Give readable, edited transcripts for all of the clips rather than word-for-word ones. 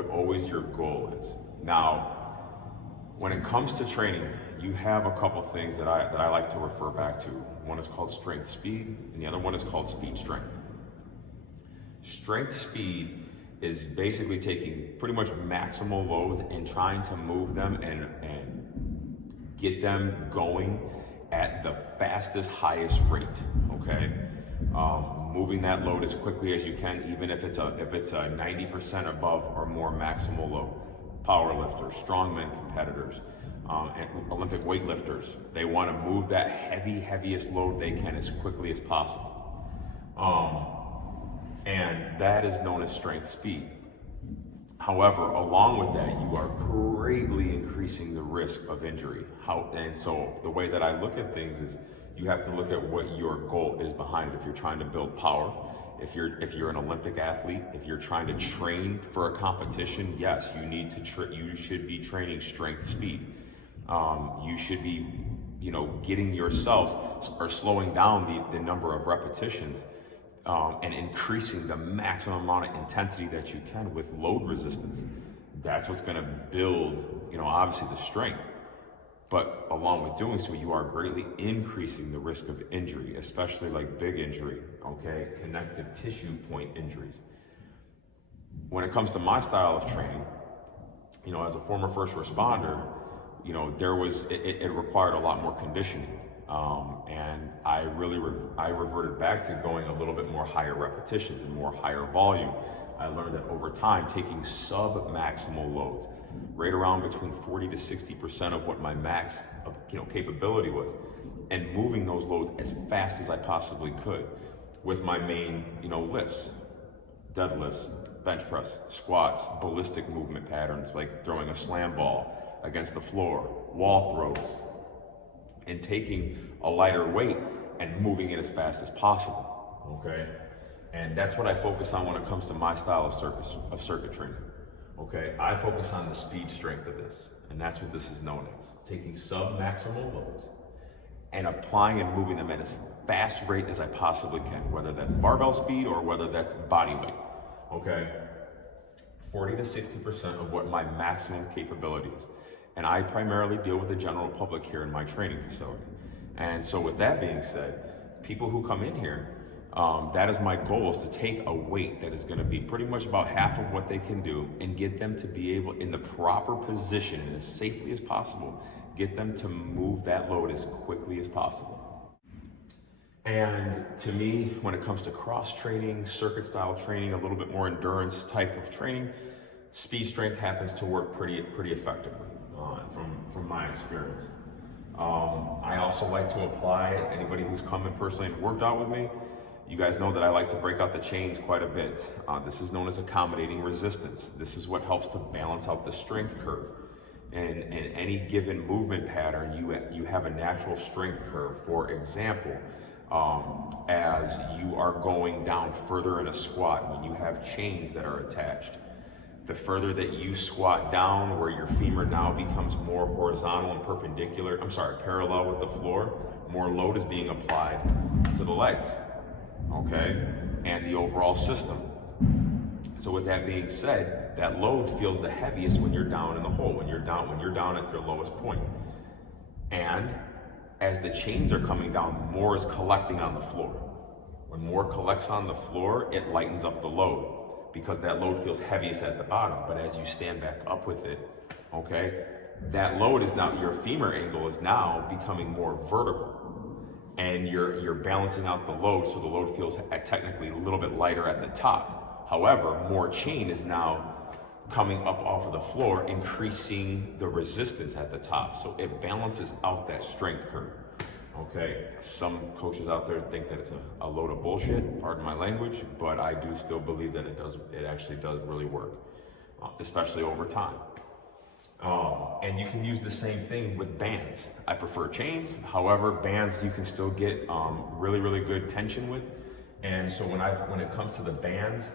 what always your goal is. Now, when it comes to training, you have a couple things that I like to refer back to. One is called strength speed, and the other one is called speed strength. Strength speed is basically taking pretty much maximal loads and trying to move them and get them going at the fastest, highest rate, okay? Moving that load as quickly as you can, even if it's a 90% above or more maximal load. Power lifters, strongman competitors, and Olympic weightlifters, they want to move that heaviest load they can as quickly as possible. And that is known as strength speed. However, along with that, you are greatly increasing the risk of injury. And so the way that I look at things is you have to look at what your goal is behind it. If you're trying to build power, if you're an Olympic athlete, if you're trying to train for a competition, yes, you should be training strength speed. You should be, getting yourselves or slowing down the number of repetitions and increasing the maximum amount of intensity that you can with load resistance. That's what's going to build, obviously the strength. But along with doing so, you are greatly increasing the risk of injury, especially like big injury, okay? Connective tissue point injuries. When it comes to my style of training, as a former first responder, it required a lot more conditioning. And I reverted back to going a little bit more higher repetitions and more higher volume. I learned that over time, taking submaximal loads, right around between 40 to 60% of what my max capability was, and moving those loads as fast as I possibly could with my main lifts, deadlifts, bench press, squats, ballistic movement patterns like throwing a slam ball against the floor, wall throws, and taking a lighter weight and moving it as fast as possible, okay? And that's what I focus on when it comes to my style of circuit training. Okay, I focus on the speed strength of this, and that's what this is known as. Taking sub-maximal loads and applying and moving them at as fast rate as I possibly can, whether that's barbell speed or whether that's body weight, okay? 40 to 60% of what my maximum capability is. And I primarily deal with the general public here in my training facility. And so with that being said, people who come in here, that is my goal, is to take a weight that is going to be pretty much about half of what they can do and get them to be able, in the proper position and as safely as possible, get them to move that load as quickly as possible. And to me, when it comes to cross training, circuit style training, a little bit more endurance type of training, speed strength happens to work pretty effectively from my experience. I also like to apply, anybody who's come in personally and worked out with me, you guys know that I like to break out the chains quite a bit. This is known as accommodating resistance. This is what helps to balance out the strength curve. And in any given movement pattern, you have a natural strength curve. For example, as you are going down further in a squat, when you have chains that are attached, the further that you squat down, where your femur now becomes more horizontal and parallel with the floor, more load is being applied to the legs, okay, and the overall system. So with that being said, that load feels the heaviest when you're down in the hole, when you're down at your lowest point. And as the chains are coming down, more is collecting on the floor. When more collects on the floor, it lightens up the load, because that load feels heaviest at the bottom. But as you stand back up with it, okay, that load is now, your femur angle is now becoming more vertical, and you're balancing out the load, so the load feels technically a little bit lighter at the top. However, more chain is now coming up off of the floor, increasing the resistance at the top, so it balances out that strength curve. Okay, some coaches out there think that it's a load of bullshit, pardon my language, but I do still believe that it actually does really work, especially over time. And you can use the same thing with bands. I prefer chains, however, bands you can still get really, really good tension with. And so when it comes to the bands,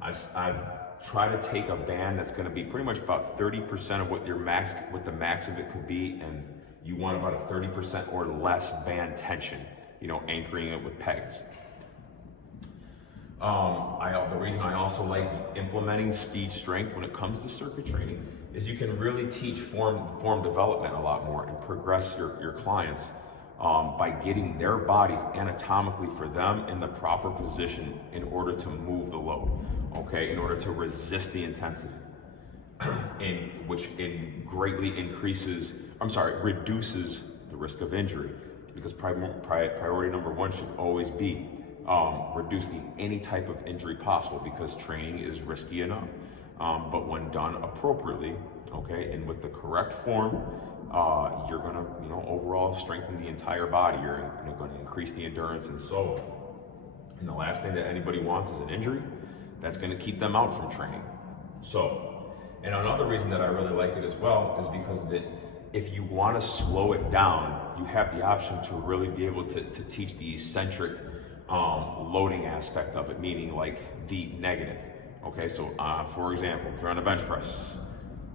I've tried to take a band that's gonna be pretty much about 30% of what the max of it could be, and you want about a 30% or less band tension, anchoring it with pegs. The reason I also like implementing speed strength when it comes to circuit training is you can really teach form development a lot more and progress your clients by getting their bodies anatomically for them in the proper position in order to move the load, okay, in order to resist the intensity, which greatly reduces the risk of injury, because priority number one should always be reducing any type of injury possible, because training is risky enough. But when done appropriately, okay, and with the correct form, you're gonna, overall strengthen the entire body. You're gonna increase the endurance and so on. And the last thing that anybody wants is an injury. That's gonna keep them out from training. So, and another reason that I really like it as well is because if you wanna slow it down, you have the option to really be able to teach the eccentric loading aspect of it, meaning like the negative. Okay, so for example, if you're on a bench press,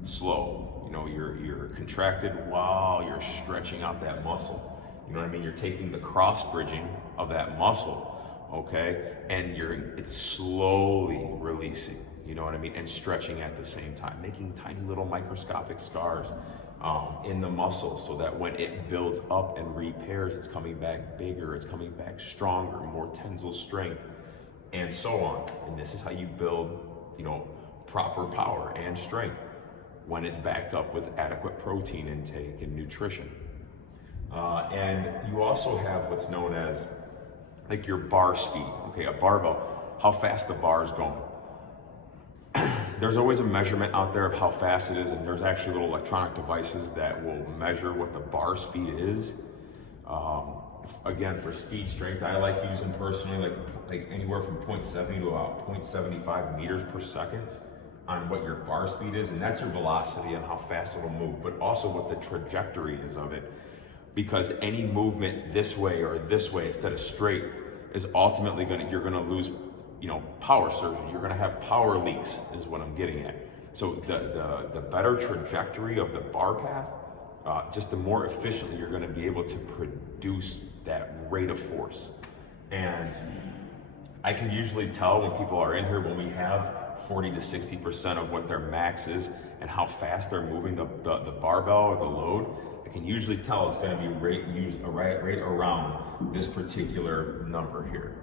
slow, you're contracted while you're stretching out that muscle. You know what I mean? You're taking the cross bridging of that muscle, okay, and it's slowly releasing. You know what I mean? And stretching at the same time, making tiny little microscopic scars in the muscle, so that when it builds up and repairs, it's coming back bigger, it's coming back stronger, more tensile strength, and so on. And this is how you build, proper power and strength when it's backed up with adequate protein intake and nutrition. And you also have what's known as like your bar speed, okay, a barbell, how fast the bar is going. There's always a measurement out there of how fast it is, and there's actually little electronic devices that will measure what the bar speed is. Again, for speed strength, I like using personally like anywhere from 0.70 to about 0.75 meters per second on what your bar speed is, and that's your velocity and how fast it'll move, but also what the trajectory is of it, because any movement this way or this way instead of straight is ultimately you're gonna lose, power surge. You're gonna have power leaks is what I'm getting at. So the better trajectory of the bar path, just the more efficiently you're gonna be able to produce that rate of force. And I can usually tell when people are in here, when we have 40 to 60% of what their max is and how fast they're moving the barbell or the load, I can usually tell it's gonna be right around this particular number here.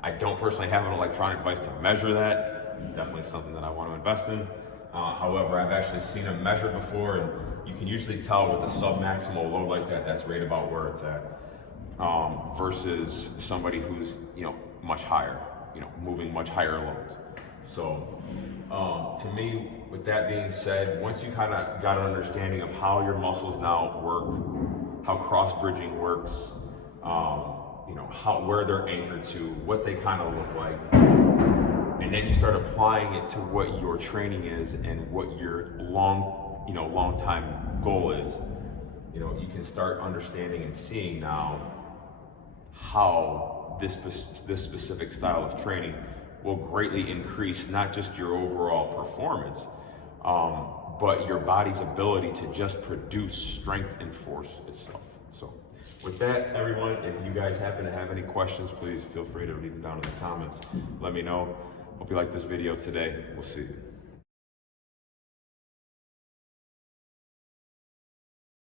I don't personally have an electronic device to measure that. Definitely something that I want to invest in. However, I've actually seen them measured before, and you can usually tell with a submaximal load like that, that's right about where it's at, versus somebody who's much higher, moving much higher loads. So to me, with that being said, once you kind of got an understanding of how your muscles now work, how cross bridging works, where they're anchored to, what they kind of look like, and then you start applying it to what your training is and what your long time goal is, you can start understanding and seeing now how this specific style of training will greatly increase not just your overall performance, but your body's ability to just produce strength and force itself. So with that, everyone, if you guys happen to have any questions, please feel free to leave them down in the comments. Let me know. Hope you like this video today. We'll see you.